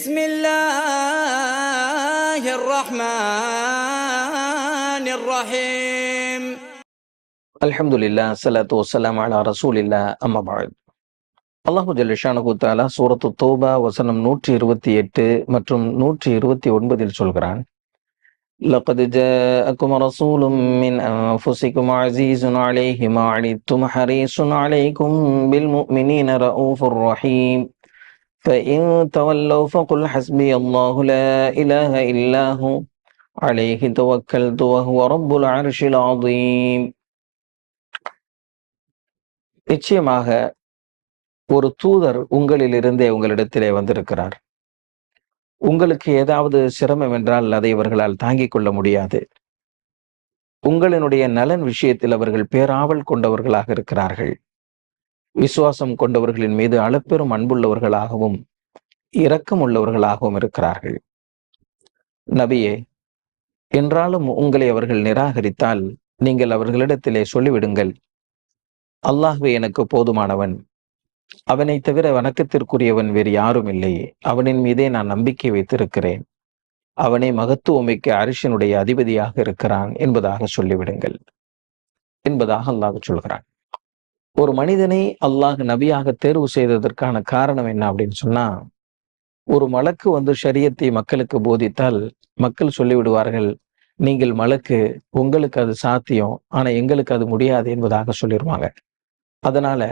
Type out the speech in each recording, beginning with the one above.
بسم الله الرحمن الرحيم. அல்ஹம்துலில்லாஹ் ஸலாத்து வஸ்ஸலாமு அலா ரசூலில்லாஹ் அம்மா பஅத். அல்லாஹு ஜல்ல ஷானஹு தஆலா சூரத்து தௌபா வசனம் 128 மற்றும் 129 சொல்கிறான், லக்கத் ஜாஅக்கும் ரசூலும் மின் அன்ஃபுஸிக்கும் அஸீஸுன் அலைஹி மா அனித்தும் ஹரீஸுன் அலைக்கும் பில் முஃமினீன ரഊஃபுர் ரஹீம். فإن تولوا فقل حسبي الله لا إله إلا هو عليه توكلت وهو رب العرش العظيم. நிச்சயமாக ஒரு தூதர் உங்களிலிருந்தே உங்களிடத்திலே வந்திருக்கிறார். உங்களுக்கு ஏதாவது சிரமம் என்றால் அதை இவர்களால் தாங்கிக் கொள்ள முடியாது. உங்களினுடைய நலன் விஷயத்தில் அவர்கள் பேராவல் கொண்டவர்களாக இருக்கிறார்கள். விசுவாசம் கொண்டவர்களின் மீது அளப்பெரும் அன்புள்ளவர்களாகவும் இரக்கம் உள்ளவர்களாகவும் இருக்கிறார்கள். நபியே, என்றாலும் உங்களை அவர்கள் நிராகரித்தால் நீங்கள் அவர்களிடத்திலே சொல்லிவிடுங்கள், அல்லாஹ்வே எனக்கு போதுமானவன், அவனை தவிர வணக்கத்திற்குரியவன் வேறு யாரும் இல்லை, அவனின் மீதே நான் நம்பிக்கை வைத்திருக்கிறேன், அவனே மகத்துவமிக்க அரிஷனுடைய அதிபதியாக இருக்கிறான் என்பதாக சொல்லிவிடுங்கள் என்பதாக அல்லாஹ் சொல்கிறான். ஒரு மனிதனை அல்லாஹ் நபியாக தேர்வு செய்ததற்கான காரணம் என்ன அப்படின்னு சொன்னா, ஒரு மலக்கு ஷரியத்தை மக்களுக்கு போதித்தால் மக்கள் சொல்லிவிடுவார்கள், நீங்கள் மலக்கு, உங்களுக்கு அது சாத்தியம், ஆனா எங்களுக்கு அது முடியாது என்பதாக சொல்லிடுவாங்க. அதனால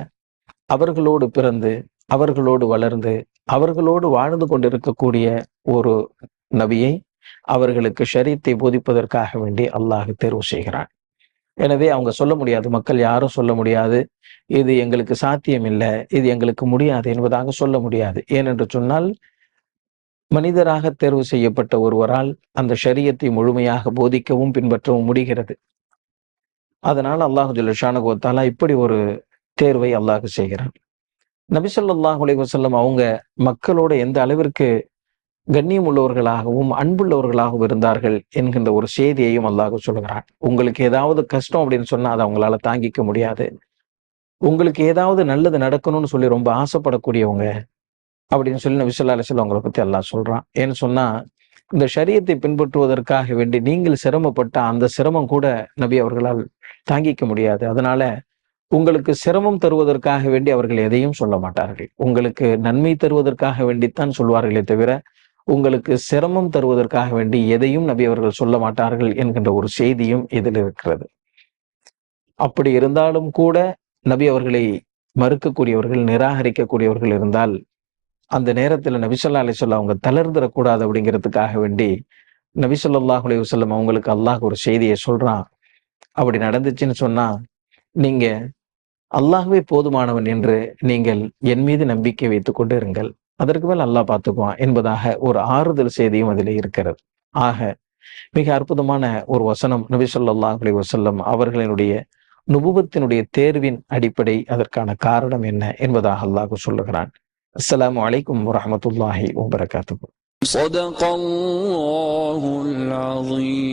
அவர்களோடு பிறந்து அவர்களோடு வளர்ந்து அவர்களோடு வாழ்ந்து கொண்டிருக்கக்கூடிய ஒரு நபியை அவர்களுக்கு ஷரியத்தை போதிப்பதற்காக வேண்டி அல்லாஹ் தேர்வு செய்கிறான். எனவே அவங்க சொல்ல முடியாது, மக்கள் யாரும் சொல்ல முடியாது, இது எங்களுக்கு சாத்தியம் இல்லை, இது எங்களுக்கு முடியாது என்பதாக சொல்ல முடியாது. ஏனென்று சொன்னால், மனிதராக தேர்வு செய்யப்பட்ட ஒருவரால் அந்த ஷரியத்தை முழுமையாக போதிக்கவும் பின்பற்றவும் முடிகிறது. அதனால் அல்லாஹ் ஜல்ல ஷானஹு தஆலா இப்படி ஒரு தேர்வை அல்லாஹ் செய்கிறான். நபி ஸல்லல்லாஹு அலைஹி வஸல்லம் அவங்க மக்களோட எந்த அளவிற்கு கண்ணியம் உள்ளவர்களாகவும் அன்புள்ளவர்களாகவும் இருந்தார்கள் என்கின்ற ஒரு செய்தியையும் அல்லாஹ் சொல்கிறான். உங்களுக்கு ஏதாவது கஷ்டம் அப்படின்னு சொன்னா அதை அவங்களால தாங்கிக்க முடியாது. உங்களுக்கு ஏதாவது நல்லது நடக்கணும்னு சொல்லி ரொம்ப ஆசைப்படக்கூடியவங்க அப்படின்னு சொல்லி நபி ஸல்லல்லாஹு அலைஹி வஸல்லம் அவங்களை பத்தி அல்லாஹ் சொல்றான். ஏன்னு சொன்னா, இந்த ஷரியத்தை பின்பற்றுவதற்காக வேண்டி நீங்கள் சிரமப்பட்ட அந்த சிரமம் கூட நபி அவர்களால் தாங்கிக்க முடியாது. அதனால உங்களுக்கு சிரமம் தருவதற்காக வேண்டி அவர்கள் எதையும் சொல்ல மாட்டார்கள். உங்களுக்கு நன்மை தருவதற்காக வேண்டித்தான் சொல்வார்களே தவிர உங்களுக்கு சிரமம் தருவதற்காக வேண்டி எதையும் நபி அவர்கள் சொல்ல மாட்டார்கள் என்கின்ற ஒரு செய்தியும் இதில் இருக்கிறது. அப்படி இருந்தாலும் கூட நபி அவர்களை மறுக்கக்கூடியவர்கள், நிராகரிக்கக்கூடியவர்கள் இருந்தால் அந்த நேரத்தில் நபி ஸல்லல்லாஹு அலைஹி வஸல்லம் அவங்க தளர்ந்துடக்கூடாது அப்படிங்கிறதுக்காக வேண்டி நபி ஸல்லல்லாஹு அலைஹி வஸல்லம் அவங்களுக்கு அல்லாஹ் ஒரு செய்தியை சொல்றான். அப்படி நடந்துச்சுன்னு சொன்னா, நீங்க அல்லாஹ்வே போதுமானவன் என்று நீங்கள் என் மீது நம்பிக்கை வைத்துக் கொண்டு இருங்கள், அதற்கு மேல் அல்லாஹ் பார்த்துக்குவான் என்பதாக ஒரு ஆறுதல் செய்தியும் அதில் இருக்கிறது. ஆக மிக அற்புதமான ஒரு வசனம். நபி ஸல்லல்லாஹு அலைஹி வஸல்லம் அவர்களினுடைய நுபுவத்தினுடைய தேர்வின் அடிப்படை, அதற்கான காரணம் என்ன என்பதாக அல்லாஹ் சொல்லுகிறான். அஸ்ஸலாமு அலைக்கும் வரஹ்மத்துல்லாஹி வபரகாத்துஹு. صدق الله العظيم.